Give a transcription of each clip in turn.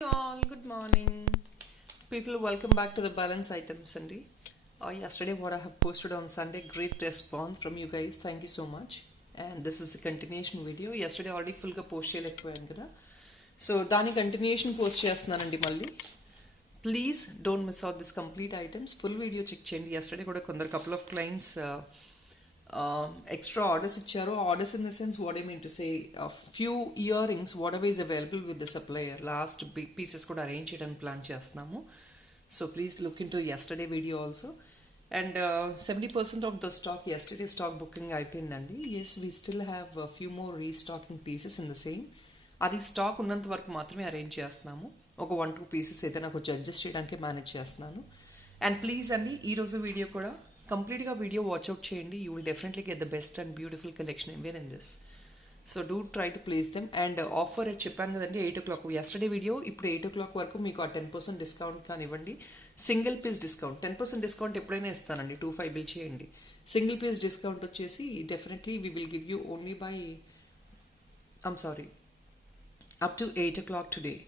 All good morning, people. Welcome back to the balance items. Andy, yesterday what I have posted on Sunday, great response from you guys. Thank you so much. And this is the continuation video. Yesterday already full ga post cheyalekpoyanu kada. So దాని continuation post చేస్తున్నానండి మళ్ళీ. Please don't miss out this complete items. Full video చెక్ చేయండి. yesterday కూడా కొందరు couple of clients extra orders ఇచ్చారు. Orders in the sense, what I mean to say, a few earrings whatever is available with the supplier, last big pieces కూడా arrange చేయడానికి ప్లాన్ చేస్తున్నాము. So please look into yesterday video also. And 70% of the stock, yesterday stock booking అయిపోయిందండి. Yes, we still have a few more restocking pieces in the same. అది స్టాక్ ఉన్నంత వరకు మాత్రమే అరేంజ్ చేస్తున్నాము. ఒక 1-2 పీసెస్ అయితే నాకు కొంచెం అడ్జస్ట్ చేయడానికి మేనేజ్ చేస్తున్నాను. అండ్ ప్లీజ్ అండి, ఈరోజు వీడియో కూడా కంప్లీట్గా వీడియో వాచ్అవుట్ చేయండి. You will definitely get the best and beautiful collection ever in this. So do try to place them. And offer చెప్పాను కదండి, 8 o'clock yesterday వీడియో, ఇప్పుడు 8 o'clock వరకు మీకు ఆ 10% డిస్కౌంట్ కానివ్వండి. సింగిల్ పీస్ డిస్కౌంట్ 10% డిస్కౌంట్ ఎప్పుడైనా ఇస్తానండి. 25 బిల్ చేయండి. సింగిల్ పీస్ డిస్కౌంట్ వచ్చేసి definitely we will give you only by up to 8 o'clock today.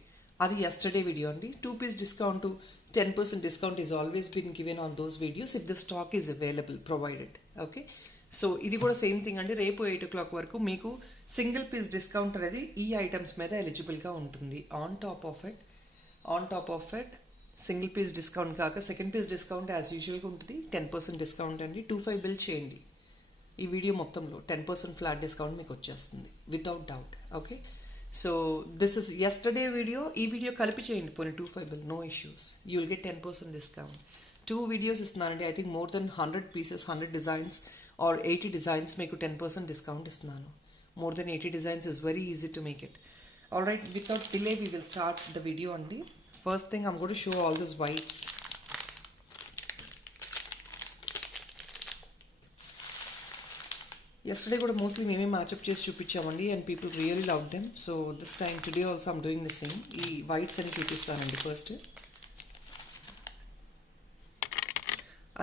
అది yesterday video అండి. 2 piece discount to 10% discount is always been given on those videos if the stock is available provided. Okay, so ఇది కూడా same thing అండి. రేపు 8 o'clock వరకు మీకు single piece discount అనేది ఈ ఐటమ్స్ మీద ఎలిజిబుల్గా ఉంటుంది. On top of it single piece discount కాక సెకండ్ పీస్ డిస్కౌంట్ యాజ్ యూజువల్గా ఉంటుంది. 10% డిస్కౌంట్ అండి. 25 బిల్ చేయండి. ఈ వీడియో మొత్తంలో 10% ఫ్లాట్ డిస్కౌంట్ మీకు వచ్చేస్తుంది without doubt. Okay, so this is yesterday video. ఈ వీడియో కలిపి చేయండి పోనీ 25 bill, no issues. You will get 10% discount. 2 videos ఇస్తున్నానండి. I think more than 100 pieces, 100 designs or 80 designs మీకు 10% డిస్కౌంట్ ఇస్తున్నాను. More than 80 designs is very easy to make it. All right, without delay we will start the video అండి. First thing I'm going to show all this whites. yesterday కూడా mostly మేమే match up చేసి చూపించామండి and people really love them. So this time today also I'm doing the same. ఈ whites అని చూపిస్తానండి. First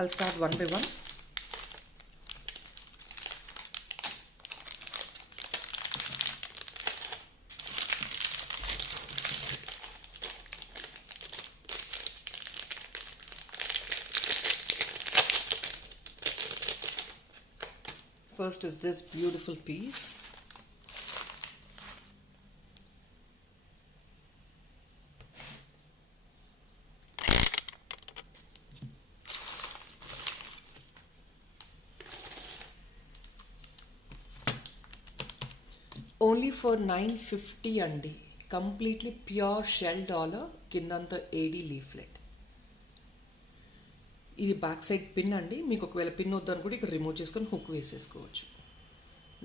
I'll start one by one. First is this beautiful piece. Only for $950 అండి. Completely pure shell dollar, కిందంతా AD leaflet. ఇది back side pin అండి. మీకు ఒకవేళ పిన్ వద్దనుకుంటే ఇక్కడ రిమూవ్ చేసుకొని హుక్ వేసేసుకోవచ్చు.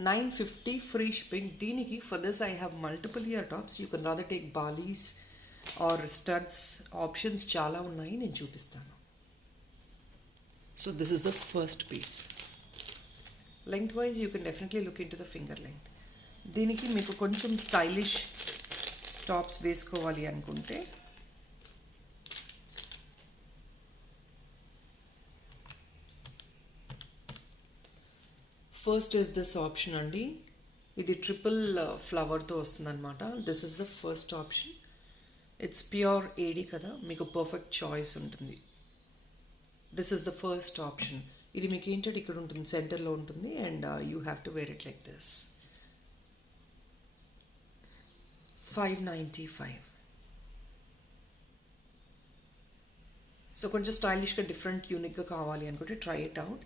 950 ఫ్రీ షిప్పింగ్. దీనికి for this I have multiple ear tops. You can rather take balis or studs, options చాలా ఉన్నాయి, నేను చూపిస్తాను. So this is the first piece. Lengthwise you can definitely look into the finger length. దీనికి మీకు కొంచెం stylish tops వేసుకోవాలి అనుకుంటే first is this option అండి. ఇది ట్రిపుల్ ఫ్లవర్తో వస్తుంది అనమాట. This is the first option. It's pure AD కదా, మీకు పర్ఫెక్ట్ చాయిస్ ఉంటుంది. This is the first option. ఇది మీకు ఏంటంటే ఇక్కడ ఉంటుంది, సెంటర్లో ఉంటుంది and you have to wear it like this. 595. So కొంచెం స్టైలిష్గా డిఫరెంట్ యూనిక్గా కావాలి అనుకుంటే ట్రై ఇట్ అవుట్.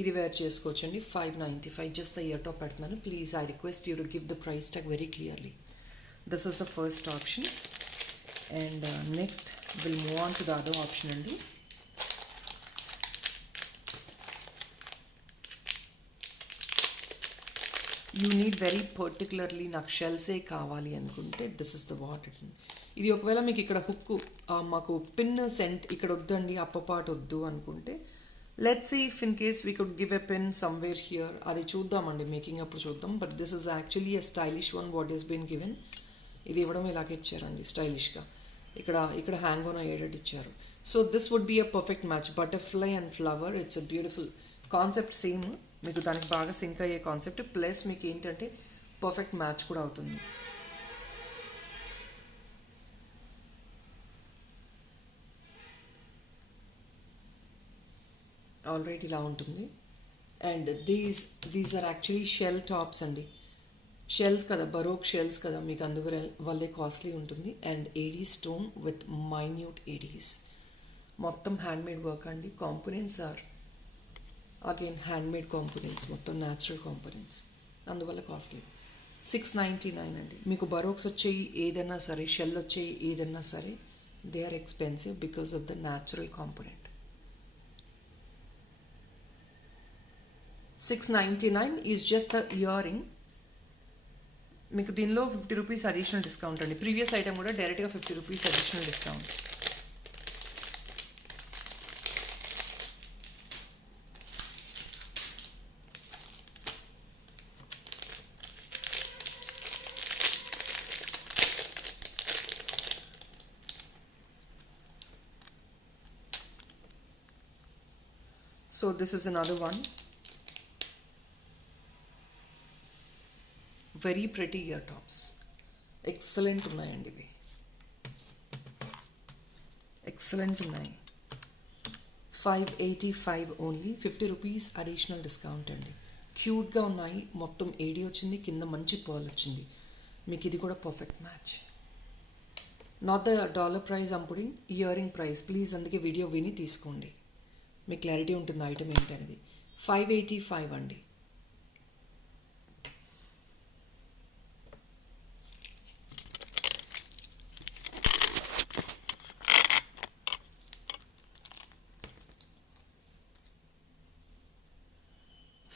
ఇది వేర్ చేసుకోవచ్చండి. 595 జస్ట్ ద ఇయర్ టాప్ పెడుతున్నాను. Please I request you to give the price tag very clearly. This is the first option. And next will move on to the other option అండి. You need very particularly నాకు షెల్సే కావాలి అనుకుంటే this is the what it. ఇది ఒకవేళ మీకు ఇక్కడ హుక్ మాకు పిన్ సెంట్ ఇక్కడ వద్దండి, అప్పపాటు వద్దు అనుకుంటే let's see if in case we could give a pen somewhere here. అది చూద్దామండి, మేకింగ్ అప్పుడు చూద్దాం. But this is actually a stylish one what is been given. ఇది ఇవ్వడం ఇలాగే ఇచ్చారండి స్టైలిష్గా. ఇక్కడ హ్యాంగ్ ఆన్ అయ్యేటట్టు ఇచ్చారు. So this would be a perfect match. Butterfly and flower, it's a beautiful concept. Same మీకు దానికి బాగా సింక్ అయ్యే కాన్సెప్ట్, ప్లస్ మీకు ఏంటంటే పర్ఫెక్ట్ మ్యాచ్ కూడా అవుతుంది. ఆల్రెడీ ఇలా ఉంటుంది. And these are actually shell tops అండి. షెల్స్ కదా, బరోక్ షెల్స్ కదా, మీకు అందువల్లే కాస్ట్లీ ఉంటుంది. And AD stone with minute ADs, మొత్తం హ్యాండ్మేడ్ వర్క్ అండి. Components are again handmade components, మొత్తం న్యాచురల్ కాంపోనెంట్స్, అందువల్ల కాస్ట్లీ. 699 అండి. మీకు బరోక్స్ వచ్చేవి ఏదైనా సరే, షెల్ వచ్చేవి ఏదైనా సరే, they are expensive because of the natural component. 699 is just the earring. మీకు దీనిలో 50 రూపీస్ అడిషనల్ డిస్కౌంట్ అండి. ప్రీవియస్ ఐటమ్ కూడా డైరెక్ట్గా 50 rupees additional discount. So this is another one. Very pretty ear tops. Excellent ఉన్నాయండి ఇవి. ఎక్సలెంట్ ఉన్నాయి. 585 ఓన్లీ, 50 rupees additional discount అండి. క్యూట్గా ఉన్నాయి. మొత్తం ఏడి వచ్చింది, కింద మంచి పర్ల్ వచ్చింది. మీకు ఇది కూడా perfect match. Not the dollar price అమ్ముడి, ఇయర్ రింగ్ ప్రైస్ ప్లీజ్. అందుకే వీడియో విని తీసుకోండి, మీకు క్లారిటీ ఉంటుంది ఐటమ్ ఏంటనేది. 585 అండి.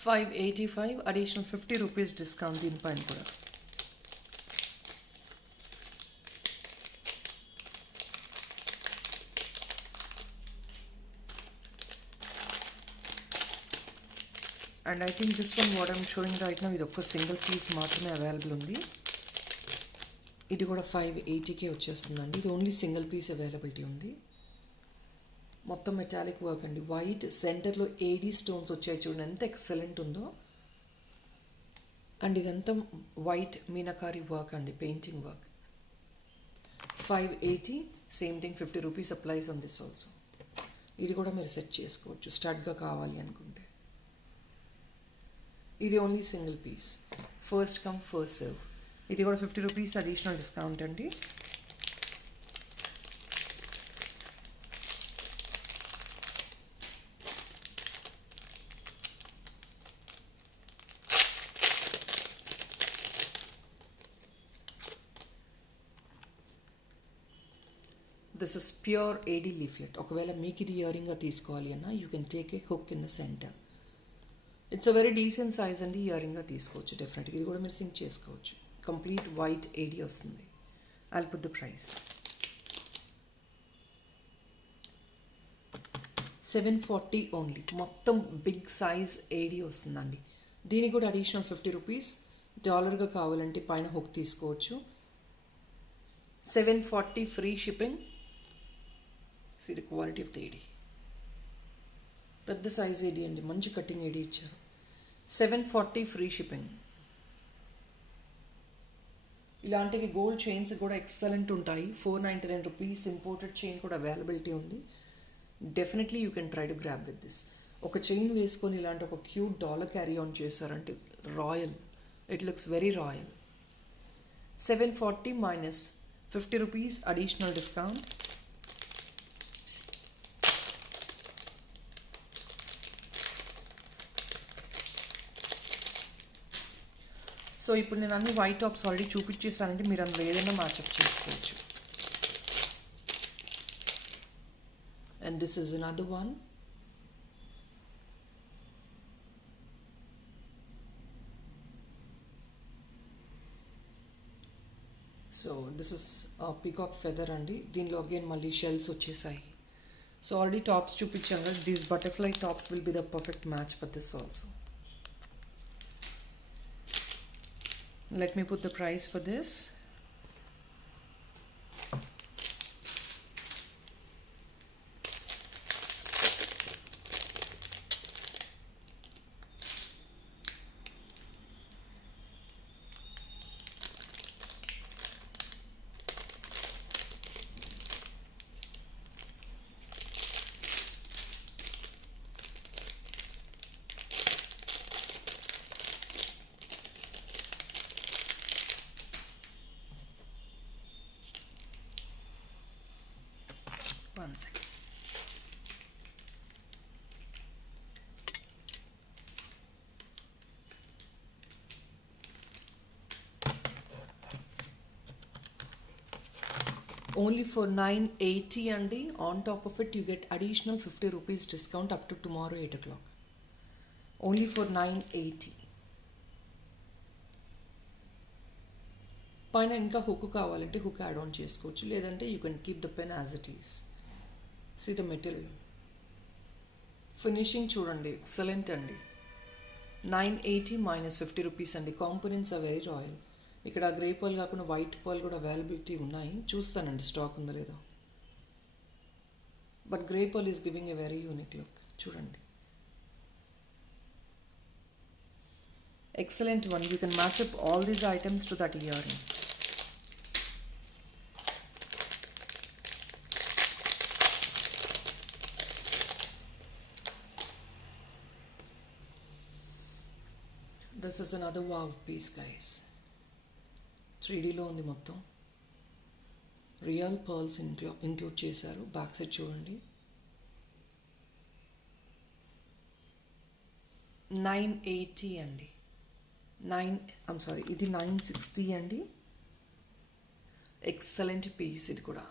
$585 అడిషనల్ 50 రూపీస్ డిస్కౌంట్ దీనిపైన కూడా. And I think this one what I'm sowing right now, ఇది ఒక్క సింగిల్ పీస్ మాత్రమే అవైలబుల్ ఉంది. ఇది కూడా 580కే వచ్చేస్తుందండి. ఇది ఓన్లీ సింగిల్ పీస్ అవైలబిలిటీ ఉంది. మొత్తం మెటాలిక్ వర్క్ అండి. వైట్ సెంటర్లో ఏడీ స్టోన్స్ వచ్చాయి చూడండి, ఎంత ఎక్సలెంట్ ఉందో. అండ్ ఇదంతా వైట్ మీనాకారి వర్క్ అండి, painting work. 580, same thing, 50 rupees applies on this also. ఇది కూడా మీరు సెట్ చేసుకోవచ్చు స్టడ్గా కావాలి అనుకుంటే. ఇది only single piece, first come first serve. ఇది కూడా 50 రూపీస్ అడిషనల్ డిస్కౌంట్ అండి. This is pure AD leaflet. ఒకవేళ మీకు ఇది ఇయరింగ్గా తీసుకోవాలి అన్నా you can take a hook in the center. It's a very decent size అండి. ఇయరింగ్గా తీసుకోవచ్చు డెఫినెట్గా. ఇది కూడా మీరు సింక్ చేసుకోవచ్చు. కంప్లీట్ వైట్ ఏడీ వస్తుంది. I'll put the price. 740 ఓన్లీ. మొత్తం బిగ్ సైజ్ ఏడీ వస్తుందండి. దీనికి కూడా అడిషనల్ 50 రూపీస్. డాలర్గా కావాలంటే పైన హుక్ తీసుకోవచ్చు. 740 free shipping. See the quality of the AD. పెద్ద సైజ్ ఏడీ అండి, మంచి కటింగ్ ఏడీ ఇచ్చారు. 740 ఫ్రీ షిప్పింగ్. ఇలాంటివి గోల్డ్ చైన్స్ కూడా ఎక్సలెంట్ ఉంటాయి. 499 రూపీస్. ఇంపోర్టెడ్ చైన్ కూడా అవైలబిలిటీ ఉంది. Definitely you can try to grab with this. ఒక చైన్ వేసుకొని ఇలాంటి ఒక క్యూట్ డాలర్ క్యారీ ఆన్ చేశారంటే royal, it looks very royal. 740 minus 50 rupees additional discount. So ఇప్పుడు నేను అన్ని వైట్ టాప్స్ ఆల్రెడీ చూపించేసానంటే మీరు అందులో ఏదైనా మ్యాచ్అప్ చేసుకోవచ్చు. And this is another one. So this is peacock feather అండి. దీనిలో అగైన్ మళ్ళీ షెల్స్ వచ్చేసాయి. సో ఆల్రెడీ టాప్స్ చూపించాను కదా, these butterfly tops will be the perfect match for this also. Let me put the price for this. 1 second. Only for 980 అండి. On top of it you get additional 50 rupees discount up to tomorrow 8 o'clock. Only for 980. పైన ఇంకా హుక్ కావాలంటే hook add on చేసుకోవచ్చు, లేదంటే you can keep the pen as it is. See the material finishing చూడండి, excellent అండి. 980 minus 50 rupees అండి. Components are very royal. ఇక్కడ grey pearl కాకుండా వైట్ పర్ల్ కూడా అవైలబిలిటీ ఉన్నాయి. చూస్తానండి స్టాక్ ఉందో లేదో. But grey pearl is giving a very unique look. చూడండి, excellent one. You can match up all these items to that earring. This is another wow piece, guys. 3D లో ఉంది మొత్తం. Real pearls include చేశారు. Back side చూడండి. 980 అండి. ఇది 960 అండి. Excellent piece. ఇది కూడా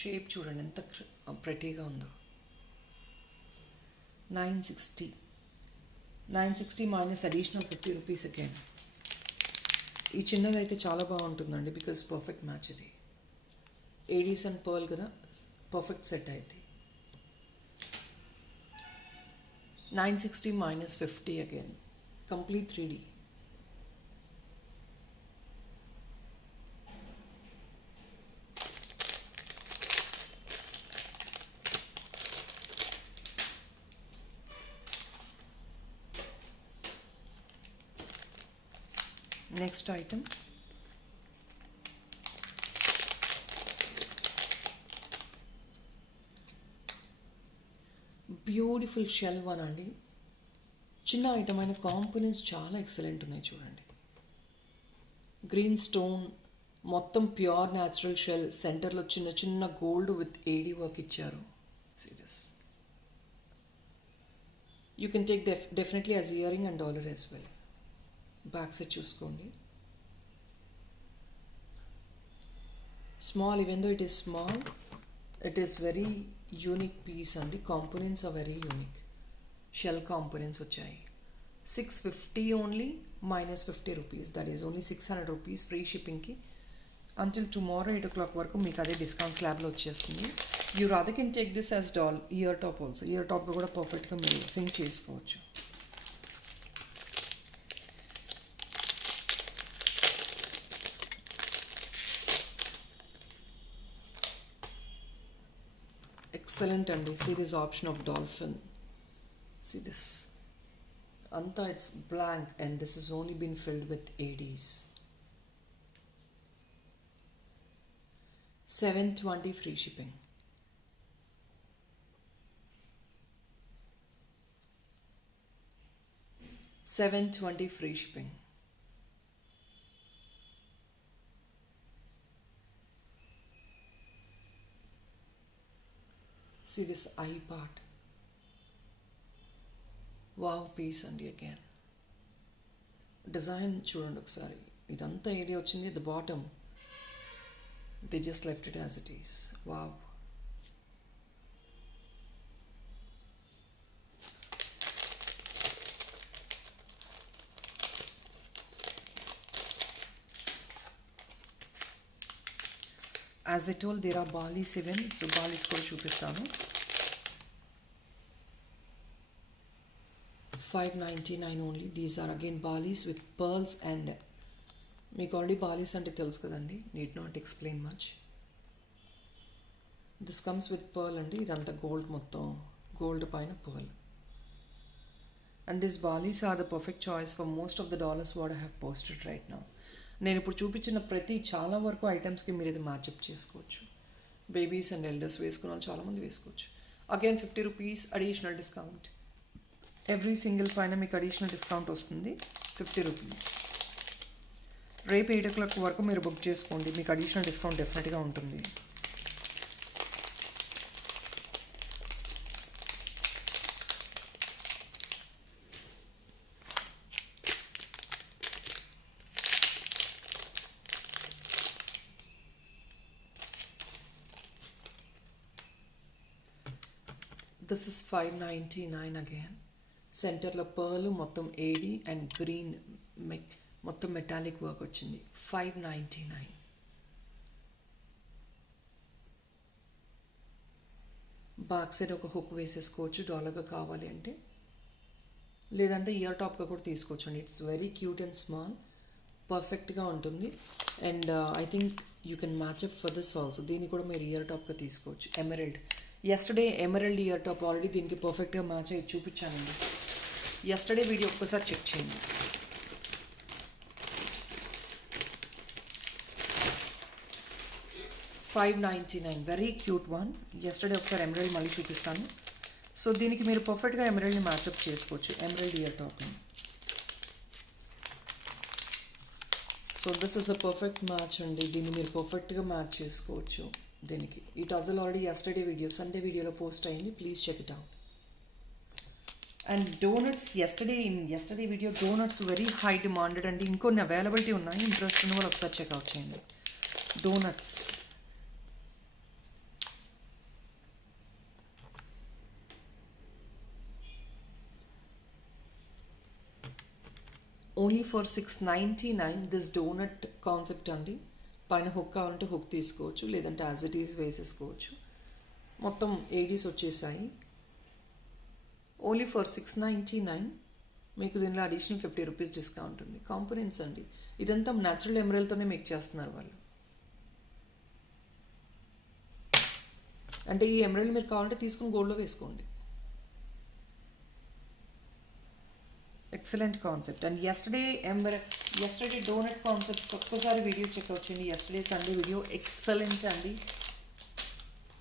షేప్ చూడండి ఎంత ప్రెటీగా ఉందో. 960 మైనస్ అడిషనల్ 50 రూపీస్ అగైన్. ఈ చిన్నది అయితే చాలా బాగుంటుందండి, బికాస్ పర్ఫెక్ట్ మ్యాచ్ ఇది. ఏడీస్ అండ్ పర్ల్ కదా, పర్ఫెక్ట్ సెట్ అయితే. 960 minus 50 again. Complete 3D. Next item. Beautiful shell one అండి. చిన్న ఐటమ్ అయిన కాంపోనెంట్స్ చాలా ఎక్సలెంట్ ఉన్నాయి చూడండి. గ్రీన్ స్టోన్, మొత్తం ప్యూర్ న్యాచురల్ షెల్, సెంటర్లో చిన్న చిన్న గోల్డ్ విత్ ఏడీ వర్క్ ఇచ్చారు. Serious. You can take definitely as earring and dollar as well. Back side చూసుకోండి. Small, even though it is small, it is very unique piece and the components are very unique. Shell components వచ్చాయి. 650 only minus 50 rupees. That is only 600 rupees free shipping కి. Until tomorrow 8 o'clock వరకు మీకు అదే డిస్కౌంట్ స్లాబ్లో వచ్చేస్తుంది. You rather can take this as ear top also. Year టాప్లో కూడా పర్ఫెక్ట్గా మీరు సింక్ చేసుకోవచ్చు. Excellent అండి. See this option of dolphin. See this. Anta, it's blank and this has only been filled with ADs. 720 free shipping. $720 free shipping. See this eye part. Wow piece అండి again. Design చూడండి ఒకసారి. ఇదంతా ఏడి వచ్చింది. The bottom they just left it as it is. Wow. As I told, there are Balis even, so Balis కూడా చూపిస్తాను. 599 only. These are again Balis with pearls and మీకు already balis అంటే తెలుసు కదండి, need not explain much. This comes with pearl అండి. ఇదంతా gold, మొత్తం gold పైన pearl. And this balis are the perfect choice for most of the dollars what I have posted right now. నేను ఇప్పుడు చూపించిన ప్రతి చాలా వరకు ఐటమ్స్కి మీరు ఇది మ్యాచ్అప్ చేసుకోవచ్చు. బేబీస్ అండ్ ఎల్డర్స్ వేసుకున్న వాళ్ళు చాలామంది వేసుకోవచ్చు. అగైన్ 50 rupees additional discount. Every single పైన మీకు అడిషనల్ డిస్కౌంట్ వస్తుంది 50 రూపీస్. రేపు 8 o'clock వరకు మీరు బుక్ చేసుకోండి, మీకు అడిషనల్ డిస్కౌంట్ డెఫినెట్గా ఉంటుంది. దిస్ ఇస్ 599 అగైన్. సెంటర్లో పర్ల్ మొత్తం ఏడి అండ్ గ్రీన్ మొత్తం మెటాలిక్ వర్క్ వచ్చింది. 599. బ్యాక్ సైడ్ ఒక హుక్ వేసేసుకోవచ్చు డాలర్గా కావాలి అంటే, లేదంటే ఇయర్ టాప్గా కూడా తీసుకోవచ్చు అండి. It's very cute and small, పర్ఫెక్ట్గా ఉంటుంది. And I think you can match up for this also. దీన్ని కూడా మీరు ఇయర్ టాప్గా తీసుకోవచ్చు. Emerald, yesterday emerald ear top already దీనికి పర్ఫెక్ట్గా మ్యాచ్ అయ్యి చూపించానండి. ఎస్టర్డే వీడియో ఒక్కసారి చెక్ చేయండి. $599, వెరీ క్యూట్ వన్. ఎస్టర్డే ఒకసారి ఎమరల్డ్ మళ్ళీ చూపిస్తాను. సో దీనికి మీరు పర్ఫెక్ట్గా ఎమరల్డ్ని మ్యాచ్అప్ చేసుకోవచ్చు, ఎమరల్డ్ ఇయర్ టాప్ని. So this is a perfect match అండి. దీన్ని మీరు పర్ఫెక్ట్గా మ్యాచ్ చేసుకోవచ్చు దీనికి. ఈ tassel already yesterday video, Sunday వీడియోలో పోస్ట్ అయింది, please check it out. And donuts, yesterday video donuts very high demanded అండి. ఇంకొన్ని అవైలబిలిటీ ఉన్నాయి, ఇంట్రెస్ట్ ఉన్న వాళ్ళు ఒకసారి చెక్అవుట్ చేయండి. Donuts only for 699. This donut concept అండి. పైన హుక్ కావాలంటే హుక్ తీసుకోవచ్చు, లేదంటే యాజ్ ఇట్ ఈజ్ వేసేసుకోవచ్చు. మొత్తం ఏడీస్ వచ్చేసాయి. Only for 699. మీకు దీనిలో అడిషనల్ 50 రూపీస్ డిస్కౌంట్ ఉంది. కాంపోనెంట్స్ అండి, ఇదంతా న్యాచురల్ ఎమరల్తోనే మేక్ చేస్తున్నారు వాళ్ళు. అంటే ఈ ఎమరల్డ్ మీరు కావాలంటే తీసుకుని గోల్డ్లో వేసుకోండి. Excellent concept. And yesterday donut concepts ఒక్కసారి వీడియో చెక్అవుట్ చేయండి. ఎస్టర్డే సండే వీడియో ఎక్సలెంట్ అండి.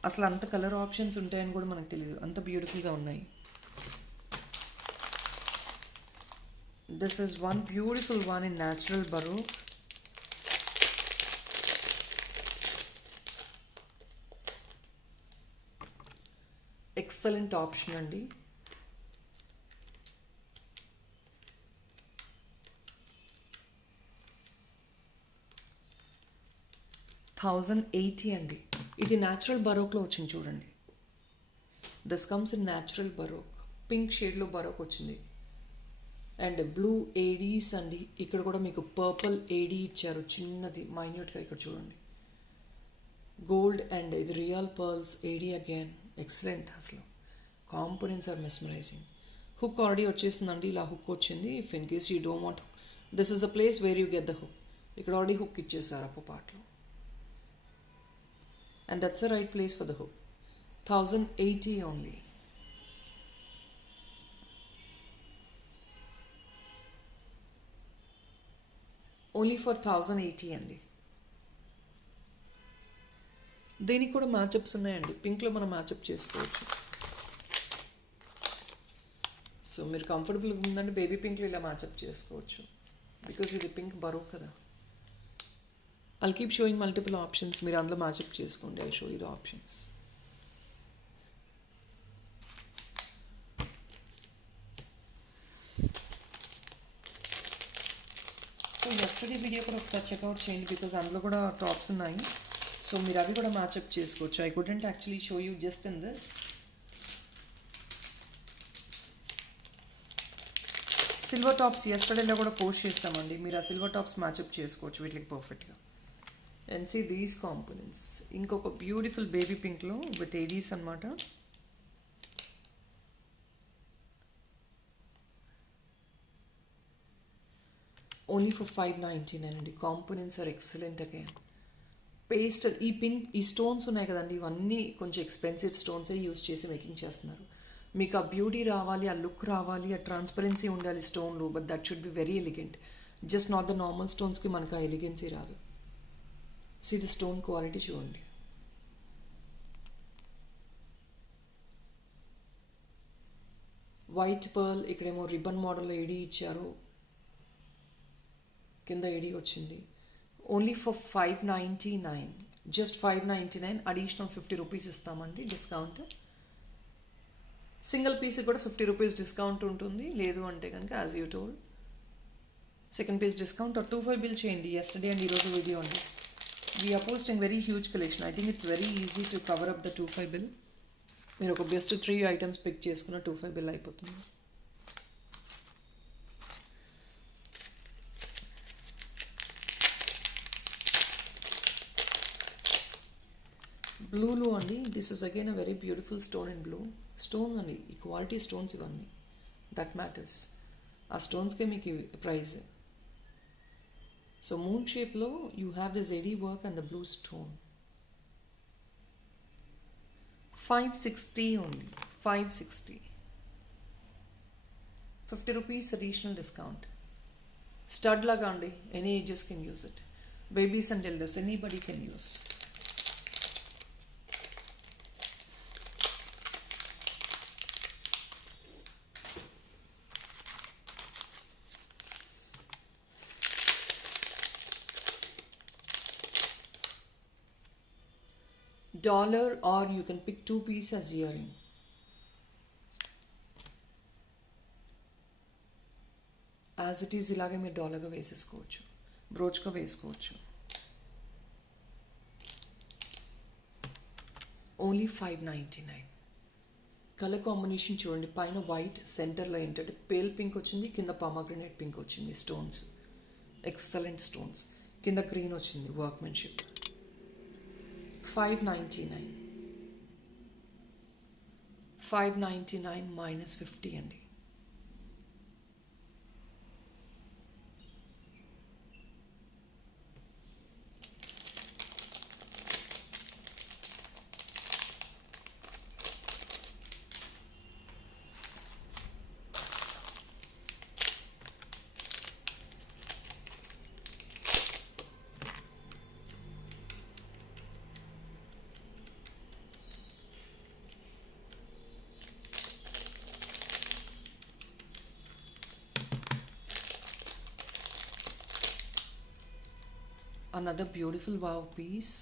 అసలు అంత కలర్ ఆప్షన్స్ ఉంటాయని కూడా మనకు తెలియదు, అంత బ్యూటిఫుల్గా ఉన్నాయి. This is one beautiful one in natural baroque. Excellent option అండి. $1,080 అండి. ఇది న్యాచురల్ బరోక్లో వచ్చింది చూడండి. This comes in natural baroque. Pink షేడ్లో బరోక్ వచ్చింది. అండ్ బ్లూ ఏడీస్ అండి. ఇక్కడ కూడా మీకు పర్పుల్ ఏడీ ఇచ్చారు, చిన్నది మైన్యూట్గా. ఇక్కడ చూడండి, గోల్డ్ అండ్ ఇది real pearls AD again. Excellent. అసలు components are mesmerising. Hook already వచ్చేసిందండి, ఇలా హుక్ వచ్చింది. If in case you don't want, this is a place where you get the hook. ఇక్కడ ఆల్రెడీ హుక్ ఇచ్చేసారు అప్పో పార్ట్లో. And that's the right place for the hook. 1,080 only. Only for 1,080 అండి. దీనికి కూడా మ్యాచప్స్ ఉన్నాయండి. పింక్లో మనం మ్యాచప్ చేసుకోవచ్చు. సో మీరు కంఫర్టబుల్గా ఉందంటే బేబీ పింక్లో ఇలా మ్యాచప్ చేసుకోవచ్చు, బికాజ్ ఇది పింక్ బరోక్ కదా. I'll keep showing multiple options. మీరు అందులో మ్యాచప్ చేసుకోండి. I show you the options. So yesterday video కూడా ఒకసారి చెక్అవుట్ చేయండి, బికాజ్ అందులో కూడా టాప్స్ ఉన్నాయి. సో మీరు అవి కూడా మ్యాచప్ చేసుకోవచ్చు. I couldn't actually show you just in this. Silver tops ఎస్టర్డేలో కూడా పోస్ట్ చేస్తామండి. మీరు ఆ సిల్వర్ టాప్స్ మ్యాచప్ చేసుకోవచ్చు వీటికి పర్ఫెక్ట్గా. And see these components. ఇంకొక బ్యూటిఫుల్ బేబీ పింక్లో విత్ ఏడీస్ అనమాట. ఓన్లీ ఫర్ 599 అండి. Components are excellent again. Paste ఈ స్టోన్స్ ఉన్నాయి కదండి, ఇవన్నీ కొంచెం ఎక్స్పెన్సివ్ స్టోన్సే యూజ్ చేసి మేకింగ్ చేస్తున్నారు. మీకు ఆ బ్యూటీ రావాలి, ఆ లుక్ రావాలి, ఆ ట్రాన్స్పరెన్సీ ఉండాలి స్టోన్లో, but that should be very elegant. Just not the normal స్టోన్స్కి మనకు ఆ ఎలిగెన్సీ రాదు. See the stone quality చూడండి. వైట్ పర్ల్, ఇక్కడేమో రిబ్బన్ మోడల్ ఏడీ ఇచ్చారు, కింద ఏడీ వచ్చింది. Only for 599. Just 599. Additional 50 rupees ఇస్తామండి డిస్కౌంట్. సింగిల్ పీస్కి కూడా 50 రూపీస్ డిస్కౌంట్ ఉంటుంది. లేదు అంటే కనుక as you told second piece discount or 25 bill చేయండి. ఎస్టర్డే అండ్ ఈరోజు వీడియో అండి. We are posting very huge collection. I think it's very easy to cover up the 25 bill. మీరు ఒక బెస్ట్ 3 ఐటమ్స్ పిక్ చేసుకున్న 25 బిల్ అయిపోతుంది. బ్లూలో అండి, this is again a very beautiful stone in blue. Stone అండి, ఈ క్వాలిటీ స్టోన్స్ ఇవన్నీ, దట్ మ్యాటర్స్. ఆ స్టోన్స్కే మీకు ప్రైజ్. సో మూన్ షేప్లో you have this AD work and the blue stone. 560 only, 560. 50 rupees additional discount. Stud laga andi, any ages can use it. Babies and elders, anybody can use. Dollar, or you can pick 2 pieces as earring. As it is ఇలాగే మీరు డాలర్గా వేసేసుకోవచ్చు, బ్రోచ్గా వేసుకోవచ్చు. ఓన్లీ 599. Colour combination చూడండి, పైన వైట్, సెంటర్లో ఏంటంటే పేల్ పింక్ వచ్చింది, కింద పామాగ్రనేట్ పింక్ వచ్చింది. స్టోన్స్ ఎక్సలెంట్ స్టోన్స్, కింద గ్రీన్ వచ్చింది, వర్క్మెన్షిప్. 599. 599 minus 50 అండి. Another beautiful wow piece.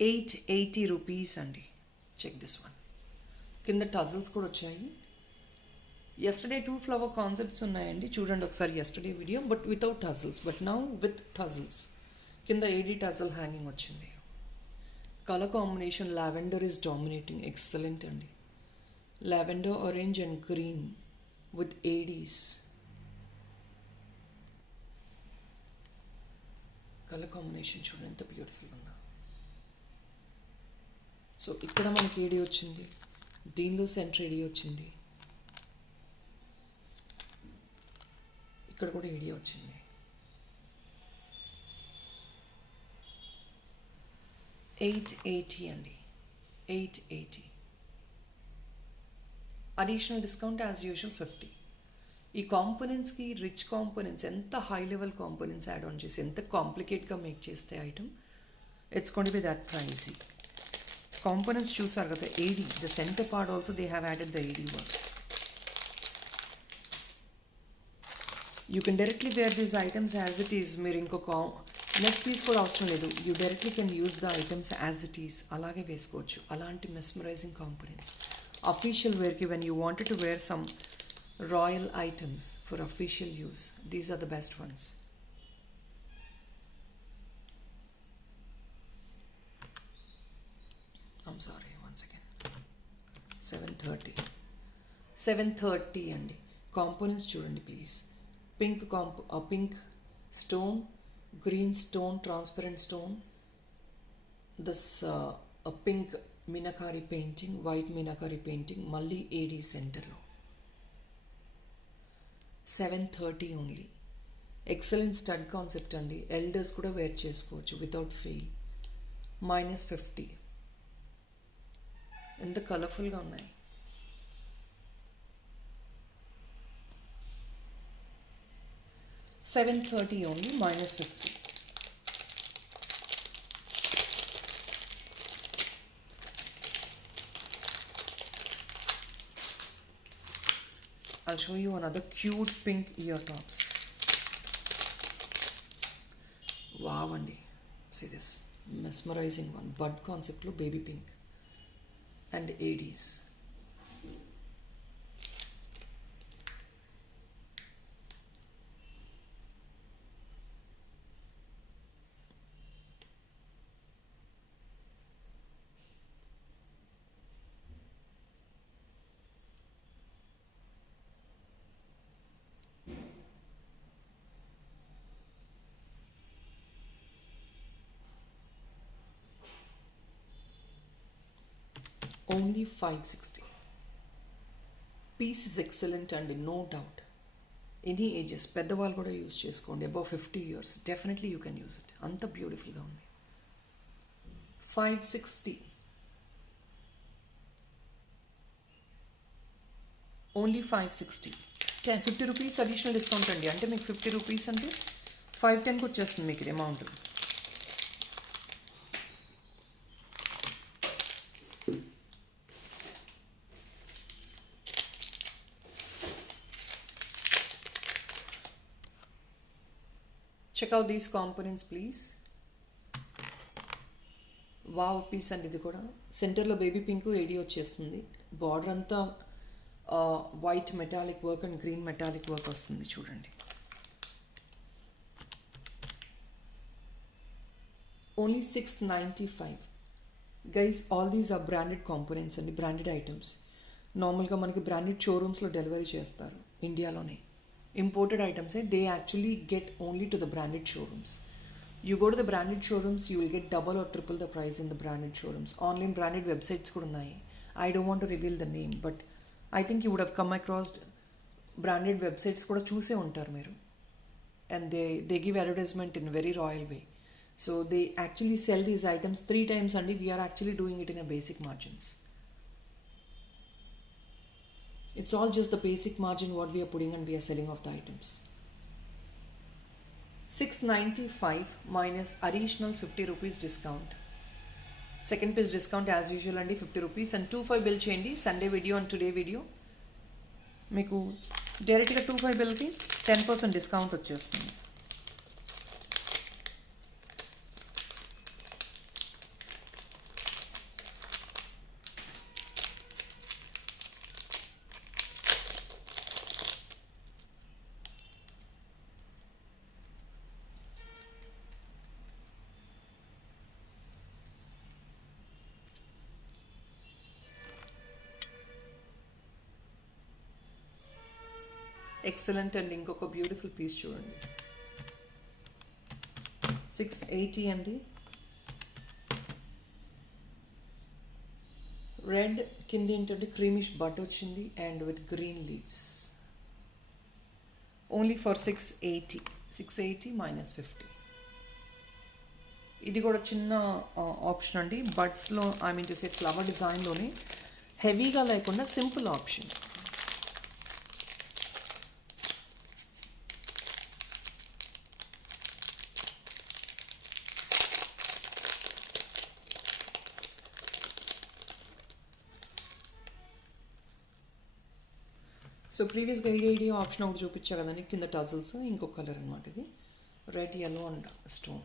₹880 అండి. Check this one. కింద టజల్స్ కూడా వచ్చాయి. ఎస్టర్డే 2 ఫ్లవర్ కాన్సెప్ట్స్ ఉన్నాయండి, చూడండి ఒకసారి yesterday video, but without tassels. But now with tassels. కింద ఏడీ టజల్ హ్యాంగింగ్ వచ్చింది. Colour combination lavender is dominating, excellent అండి. Lavender, orange and green with ADs. Colour combination చూడండి ఎంత బ్యూటిఫుల్ ఉందో. సో ఇక్కడ మనకి ఏడీ వచ్చింది, దీనిలో సెంటర్ ఏడీ వచ్చింది, ఇక్కడ కూడా ఏడీ వచ్చింది. $880 అండి, 880. Additional discount as usual 50. ఈ కాంపోనెంట్స్కి రిచ్ కాంపోనెంట్స్, ఎంత high level components add on చేసి ఎంత కాంప్లికేట్గా మేక్ చేస్తే item, it's going to be that pricey. Components చూసారు కదా, AD, the centre part also they have added the AD work. You can directly wear these items as it is. మీరు ఇంకొక neck piece కూడా అవసరం లేదు, you directly can use the items as it is, అలాగే వేసుకోవచ్చు. అలాంటి mesmerising components official వేర్కి, when you wanted to wear some royal items for official use, these are the best ones. I'm sorry, once again. 730. 730 అండి. Components చూడండి please. Pink stone, green stone, transparent stone, this pink meenakari painting, white meenakari painting, మళ్ళీ AD సెంటర్లో. 730 only. Excellent stud concept అండి, elders కూడా wear చేసుకోవచ్చు without fail. -50. ఎంత కలర్ఫుల్గా ఉన్నాయి. $730 only, -50. I'll show you another cute pink ear tops. Wow అండి, see this mesmerizing one, bud concept లో baby pink. and ADs. Only 560. Piece is excellent and no doubt. Any ages, పెద్దవాళ్ళు కూడా యూజ్ చేసుకోండి. అబౌవ్ 50 years definitely you can use it. అంత బ్యూటిఫుల్గా ఉంది. 560. ఓన్లీ 560. 50 rupees additional discount అండి. అంటే మీకు 50 రూపీస్ అంటే 510కి వచ్చేస్తుంది మీకు ఇది amount. Check out these components please. Wow piece అండి ఇది కూడా. సెంటర్లో బేబీ పింక్ ఏడీ వచ్చేస్తుంది. బార్డర్ అంతా white metallic work and green metallic work వస్తుంది చూడండి. Only 695. Guys all these are branded components అండి, బ్రాండెడ్ ఐటమ్స్. నార్మల్గా మనకి బ్రాండెడ్ షోరూమ్స్లో డెలివరీ చేస్తారు ఇండియాలోనే. Imported items, they actually get only to the branded showrooms. You go to the branded showrooms, you will get double or triple the price in the branded showrooms. Online branded websites kuda unnayi. I don't want to reveal the name, but I think you would have come across branded websites kuda choose untaru meeru, and they give advertisement in a very royal way. So they actually sell these items 3 times and we are actually doing it in a basic margins. It's all just the basic margin what we are putting and we are selling off the items. 695 minus additional 50 rupees discount. Second piece discount as usual and 50 rupees and 25 bill cheyandi. Sunday video and today video meeku direct ga 25 bill ki 10% discount వచ్చేస్తుంది. ఎక్సలెంట్ అండి. ఇంకొక beautiful piece చూడండి. 680 అండి. Red కింద ఏంటంటే creamish but వచ్చింది and with green leaves. Only for 680. 680 minus 50. ఇది కూడా చిన్న ఆప్షన్ అండి. బడ్స్లో I mean to say flower డిజైన్లోనే హెవీగా లేకుండా సింపుల్ ఆప్షన్. సో ప్రీవియస్గా ఐడియా ఆప్షన్ ఒకటి చూపించా కదండి, కింద టజల్స్. ఇంకొక కలర్ అనమాట ఇది, రెడ్ yellow అండ్ స్టోన్.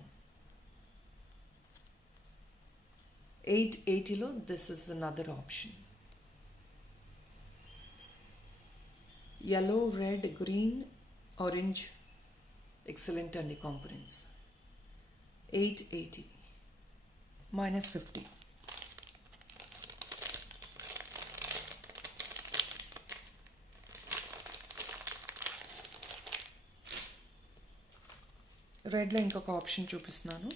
880లో this is another option. yellow, red, green, orange. Excellent అండి కాంపోనెంట్స్. 880 minus 50. రెడ్లో ఇంకొక ఆప్షన్ చూపిస్తున్నాను.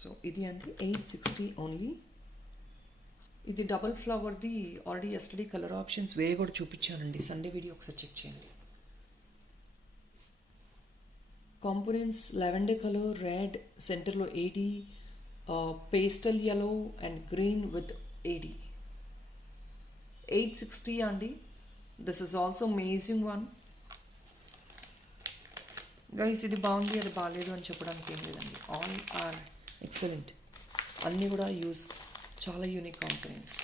సో ఇది అండి 860 ఓన్లీ. ఇది డబల్ ఫ్లవర్ది. ఆల్రెడీ ఎస్టర్డే కలర్ ఆప్షన్స్ వేరే కూడా చూపించానండి. సండే వీడియో ఒకసారి చెక్ చేయండి. కాంపోనెంట్స్ లావెండర్ కలర్, రెడ్, సెంటర్లో AD, pastel yellow and green with AD. 860 అండి. This is also amazing one guys. ఇది బాగుంది అది బాగాలేదు అని చెప్పడానికి ఏం లేదండి. All are excellent. అన్నీ కూడా యూజ్ చాలా unique components.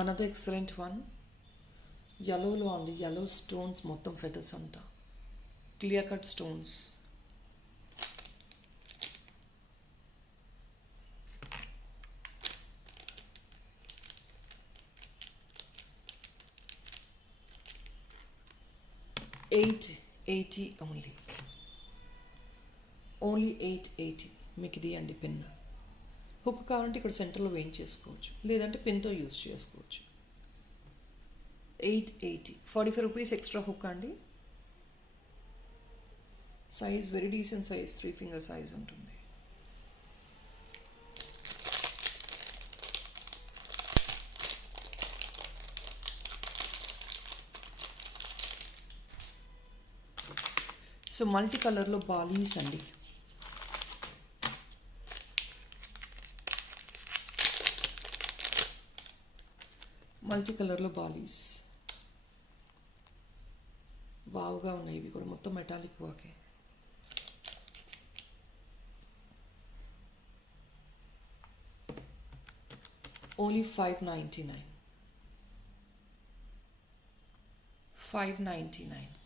Another excellent one, yellowలో అండి, yellow స్టోన్స్ మొత్తం ఫెదర్స్ అంతా, క్లియర్ కట్ స్టోన్స్. $880 ఓన్లీ 880 మీకు ఇది అండి పిన్. హుక్ కావాలంటే ఇక్కడ సెంటర్లో వేయించేసుకోవచ్చు, లేదంటే పిన్తో యూజ్ చేసుకోవచ్చు. 880, 45 రూపీస్ ఎక్స్ట్రా హుక్ అండి. Size very decent size, 3 finger size ఉంటుంది. సో మల్టీ కలర్లో బాలీస్ అండి. మల్టీ కలర్లో బాలీస్ బావుగా ఉన్నాయి. ఇవి కూడా మొత్తం మెటాలిక్ వర్కే. ఓన్లీ $599. $599.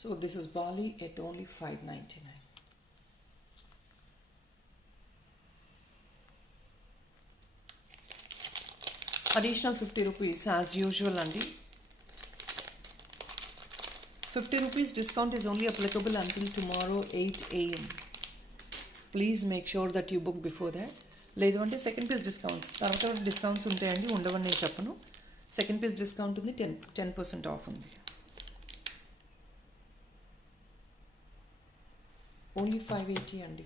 So this is Bali at only $599. Additional 50 rupees as usual andi. 50 rupees discount is only applicable until tomorrow 8 AM. Please make sure that you book before that. లేదు అంటే సెకండ్ పీస్ డిస్కౌంట్స్ తర్వాత డిస్కౌంట్స్ ఉంటాయండి, ఉండవని నేను చెప్పను. సెకండ్ పీస్ డిస్కౌంట్ ఉంది, 10% ఆఫ్ ఉంది. ఓన్లీ 580 అండి.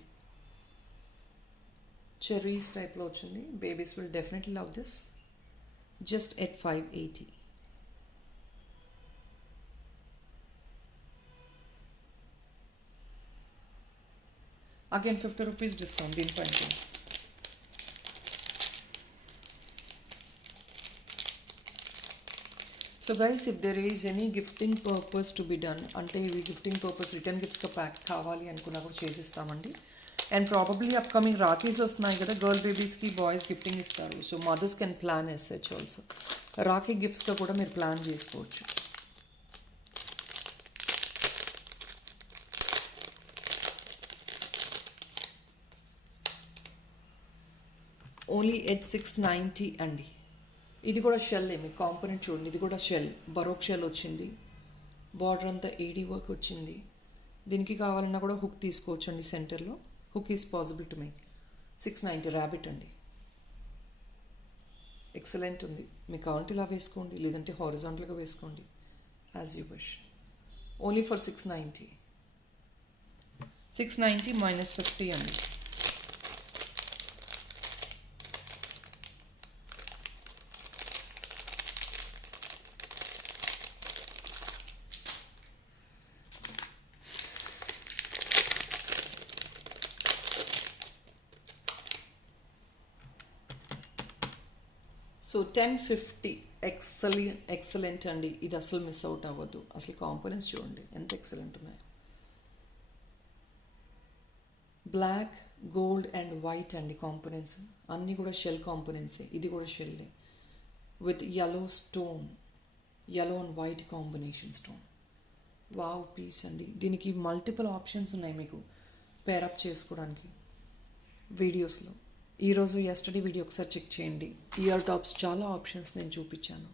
చెర్రీస్ టైప్లో వచ్చింది. Babies will definitely love this. Just at 580. Again 50 rupees discount దీనిపైన. So guys, if there is any gifting purpose to be done, అంటే ఇవి గిఫ్టింగ్ పర్పస్ రిటర్న్ గిఫ్ట్స్గా ప్యాక్ కావాలి అనుకున్నా కూడా చేసిస్తామండి. అండ్ ప్రాబబ్లీ అప్కమింగ్ రాఖీస్ వస్తున్నాయి కదా, గర్ల్ బేబీస్కి బాయ్స్ గిఫ్టింగ్ ఇస్తారు. So mothers can plan as such also. Rakhi గిఫ్ట్స్గా కూడా మీరు ప్లాన్ చేసుకోవచ్చు. ఓన్లీ ఎట్ 690 అండి. ఇది కూడా షెల్, మీకు కాంపోనెంట్ చూడండి, ఇది కూడా షెల్, బరోక్ షెల్ వచ్చింది. బార్డర్ అంతా ఏడీ వర్క్ వచ్చింది. దీనికి కావాలన్నా కూడా హుక్ తీసుకోవచ్చు అండి సెంటర్లో. Hook is possible to make. 690 ర్యాబిట్ అండి. ఎక్సలెంట్ ఉంది. మీకు కావాలంటే ఇలా వేసుకోండి, లేదంటే హారిజాంటల్గా వేసుకోండి, as you wish. Only for 690. 690 మైనస్ 50 అండి. సో 1050 ఎక్సలెంట్ అండి. ఇది అసలు మిస్ అవుట్ అవ్వద్దు. అసలు కాంపోనెంట్స్ చూడండి ఎంత ఎక్సలెంట్ ఉన్నాయి. బ్లాక్, గోల్డ్ అండ్ వైట్ అండి కాంపోనెంట్స్ అన్నీ కూడా షెల్ కాంపోనెంట్సే. ఇది కూడా షెల్లే with yellow stone, yellow and white combination stone. Wow piece అండి. దీనికి మల్టిపుల్ ఆప్షన్స్ ఉన్నాయి మీకు పేరప్ చేసుకోవడానికి వీడియోస్లో. ఈరోజు ఎస్టర్డే వీడియో ఒకసారి చెక్ చేయండి. ఇయర్ టాప్స్ చాలా ఆప్షన్స్ నేను చూపించాను.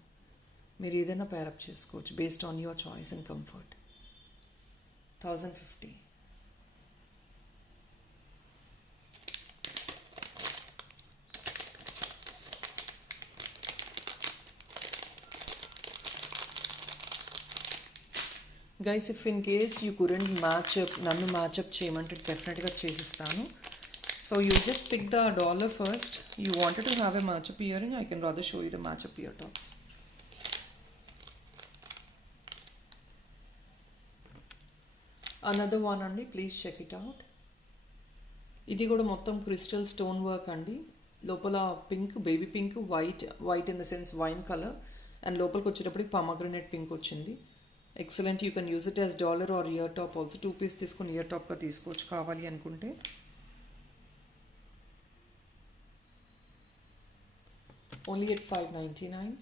మీరు ఏదైనా పేరప్ చేసుకోవచ్చు based on your choice and comfort. 1050. Guys, if in case you couldn't మ్యాచ్అప్, నన్ను మ్యాచ్అప్ చేయమంటే డెఫినెట్గా చేసిస్తాను. So you just pick the dollar first. You wanted to have a matchup earring, I can rather show you the matchup ear tops. Another one andi, please check it out. ఇది కూడా మొత్తం crystal stone work అండి. లోపల pink, baby pink, white in the sense wine colour, and లోపలికి వచ్చేటప్పటికి pomegranate pink వచ్చింది. Excellent. You can use it as dollar or ear top also. 2 piece తీసుకొని ear టాప్గా తీసుకోవచ్చు కావాలి అనుకుంటే. Only at 599.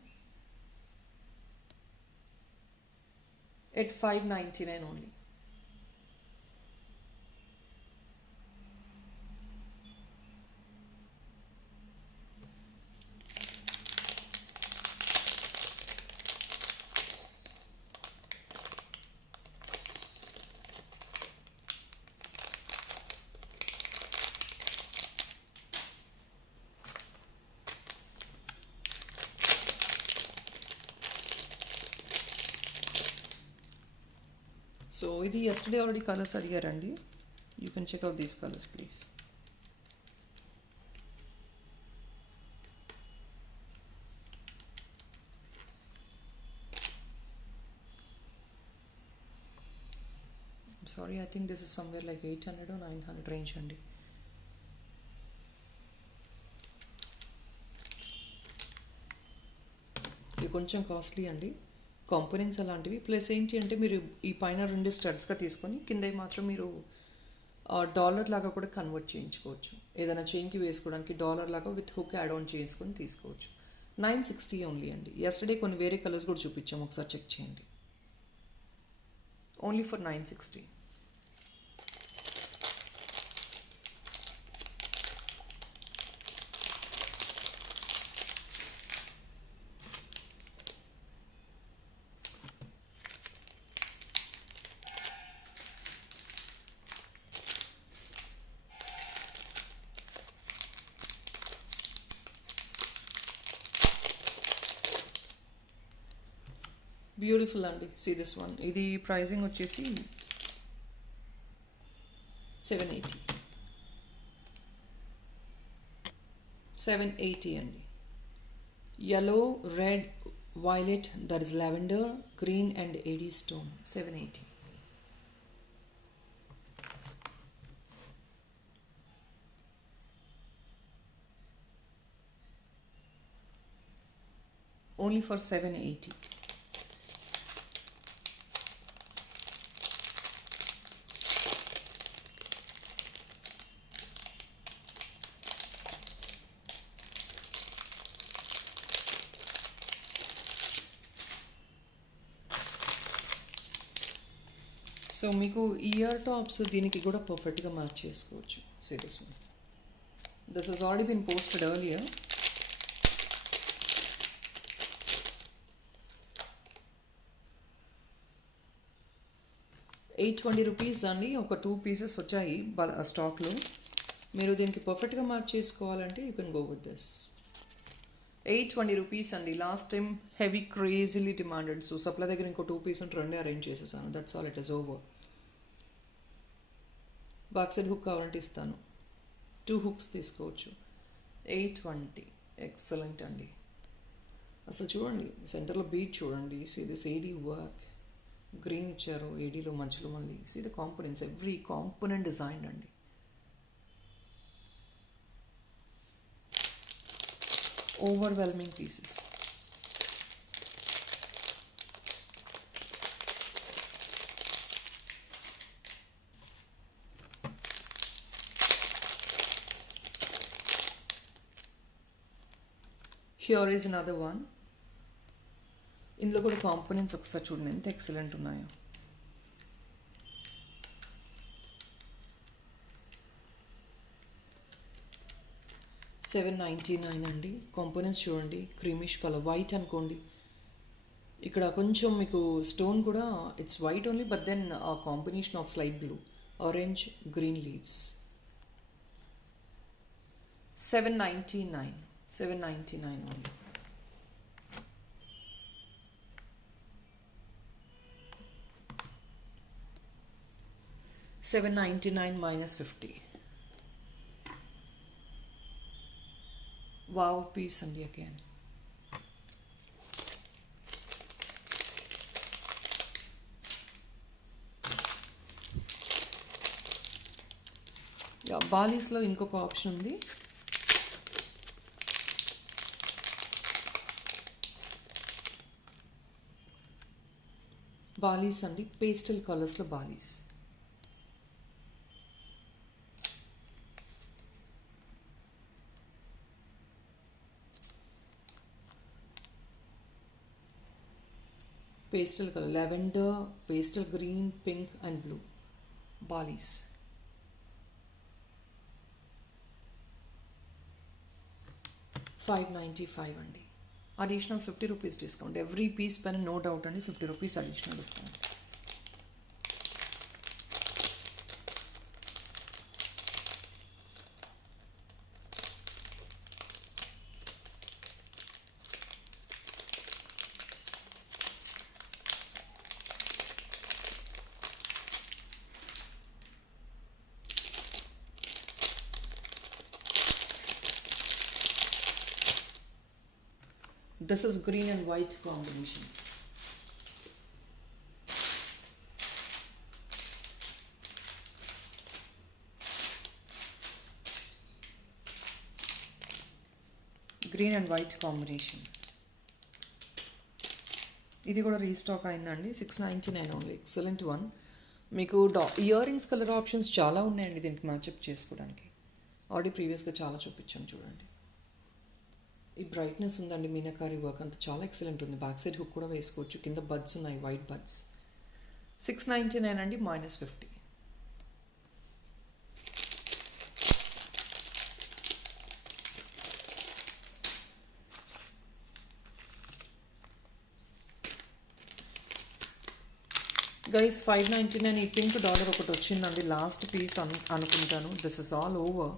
At 599 only. So ఇది yesterday already కలర్స్ అడిగారండి. You can check out these colors please. I'm sorry, I think this is somewhere like 800 or 900 range అండి. ఇది కొంచెం కాస్ట్లీ అండి. కాంపోనెంట్స్ అలాంటివి, ప్లస్ ఏంటి అంటే మీరు ఈ పైన 2 స్టడ్స్గా తీసుకొని కింద మాత్రం మీరు డాలర్ లాగా కూడా కన్వర్ట్ చేయించుకోవచ్చు. ఏదైనా చైన్కి వేసుకోవడానికి డాలర్ లాగా విత్ హుక్ యాడ్ ఆన్ చేసుకొని తీసుకోవచ్చు. 960 ఓన్లీ అండి. ఎస్టర్డే కొన్ని వేరే కలర్స్ కూడా చూపించాము, ఒకసారి చెక్ చేయండి. Only for 960. బ్యూటిఫుల్ అండి. See this one. ఇది ప్రైజింగ్ వచ్చేసి 780. 780 అండి. yellow, red, violet, that is lavender, green and AD stone. 780. Only for 780. So మీకు ఇయర్ టాప్స్ దీనికి కూడా పర్ఫెక్ట్గా మ్యాచ్ చేసుకోవచ్చు. See this one. This has already been posted earlier. ₹820 అండి. ఒక 2 పీసెస్ వచ్చాయి స్టాక్లో. మీరు దీనికి పర్ఫెక్ట్గా మ్యాచ్ చేసుకోవాలంటే you can go with this. ₹820 అండి. Last time heavy crazily demanded. So supply దగ్గర ఇంకో 2 పీస్ ఉంటే 2 అరేంజ్ చేసేసాను. That's all, it is over. Back side hook కావాలంటే ఇస్తాను. 2 హుక్స్ తీసుకోవచ్చు. 820. ఎక్సలెంట్ అండి. అసలు చూడండి, సెంటర్లో బీట్ చూడండి. See this AD work. Green ఇచ్చారు ఏడీలో మధ్యలో. మళ్ళీ see the components, every component design అండి. Overwhelming pieces. Here is another one. ఇందులో కూడా కాంపోనెంట్స్ ఒకసారి చూడండి ఎంత ఎక్సలెంట్ ఉన్నాయో. $799 అండి. కాంపోనెంట్స్ చూడండి, క్రీమిష్ కలర్, వైట్ అనుకోండి. ఇక్కడ కొంచెం మీకు స్టోన్ కూడా it's white only, but then ఆ combination of slight blue, orange, green leaves. $799 only. $799 minus 50. Wow piece అండి again. బాలీస్లో ఇంకొక ఆప్షన్ ఉంది. బాలీస్ అండి, పేస్టల్ కలర్స్లో బాలీస్. Pastel colour, lavender, pastel green, pink and blue బాలీస్. $595 అండి. Additional 50 rupees discount. Every piece పైన నో డౌట్ అండి 50 rupees additional discount. This is green and white combination. Green and white combination. ఇది కూడా రీస్టాక్ అయిందండి. $699 ఓన్లీ. Excellent one. మీకు ear rings colour options చాలా ఉన్నాయండి దీనికి మ్యాచ్అప్ చేసుకోవడానికి. ఆల్రెడీ ప్రీవియస్గా చాలా చూపించాను చూడండి. ఈ బ్రైట్నెస్ ఉందండి, మీనాకారి వర్క్ అంతా చాలా ఎక్సలెంట్ ఉంది. బ్యాక్ సైడ్ హుక్ కూడా వేసుకోవచ్చు. కింద బడ్స్ ఉన్నాయి, వైట్ బడ్స్. $699 అండి, -50. గైస్ $599 ఈ పింక్ డాలర్ ఒకటి వచ్చిందండి, లాస్ట్ పీస్ అనుకుంటాను. This is all over.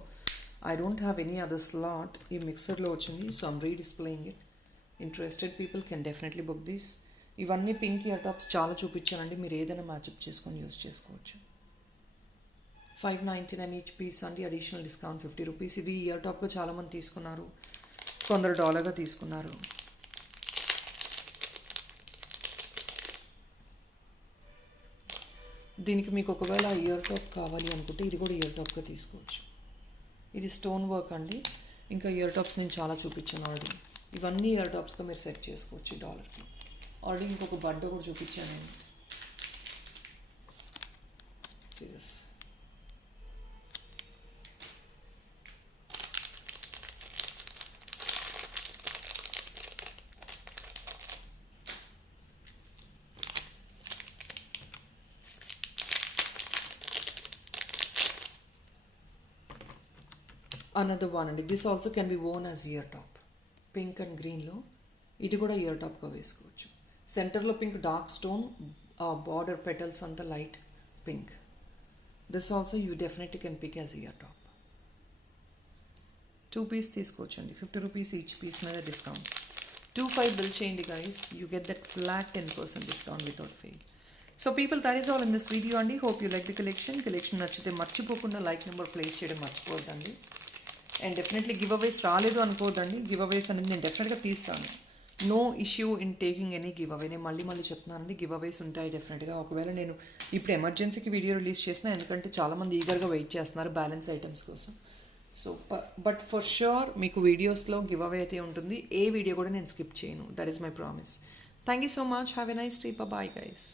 I don't have any other slot. ఈ మిక్సర్లో వచ్చింది, so I'm redisplaying it. Interested people can definitely book this. ఇవన్నీ పింక్ ఇయర్ టాప్స్ చాలా చూపించానండి, మీరు ఏదైనా మ్యాచ్అప్ చేసుకొని యూస్ చేసుకోవచ్చు. $599 ఈచ్ పీస్ అండి, అడిషనల్ డిస్కౌంట్ 50 రూపీస్. ఇది ఇయర్ టాప్గా చాలామంది తీసుకున్నారు, కొందరు డాలర్గా తీసుకున్నారు. దీనికి మీకు ఒకవేళ ఇయర్ టాప్ కావాలి అనుకుంటే ఇది కూడా ఇయర్ టాప్గా తీసుకోవచ్చు. ఇది స్టోన్ వర్క్ అండి. ఇంకా ఇయర్ టాప్స్ నేను చాలా చూపించాను ఆల్రెడీ. ఇవన్నీ ఇయర్ టాప్స్గా మీరు సెట్ చేసుకోవచ్చు ఈ డాలర్కి. ఆల్రెడీ ఇంకొక బడ్డ కూడా చూపించాను నేను. సీరియస్. అనదర్ వన్ అండి. This also can be worn as ear top. Pink and గ్రీన్లో ఇది కూడా ఇయర్ టాప్గా వేసుకోవచ్చు. సెంటర్లో pink, dark stone, border petals అంతా light pink. This also you definitely can pick as ear top. 2 piece తీసుకోవచ్చండి, 50 rupees each piece మీద discount. 25 bill చేయండి guys, you get that flat 10% discount without fail. So people, that is all in this video అండి. Hope you like the collection నచ్చితే మర్చిపోకుండా like number place చేయడం మర్చిపోద్దండి. And definitely giveaways రాలేదు అనుకోదండి. Giveaways అనేది నేను డెఫినెట్గా తీస్తాను. No issue in taking any giveaway. నేను మళ్ళీ చెప్తున్నానండి, గివ్ అవేస్ ఉంటాయి డెఫినెట్గా. ఒకవేళ నేను ఇప్పుడు ఎమర్జెన్సీకి వీడియో రిలీజ్ చేసిన, ఎందుకంటే చాలామంది ఈగర్గా వెయిట్ చేస్తున్నారు బ్యాలెన్స్ ఐటమ్స్ కోసం. సో బట్ ఫర్ ష్యూర్ మీకు వీడియోస్లో గివ్ అవే అయితే ఉంటుంది. ఏ వీడియో కూడా నేను స్కిప్ చేయను. That is my promise. Thank you so much. Have a nice day. Bye guys.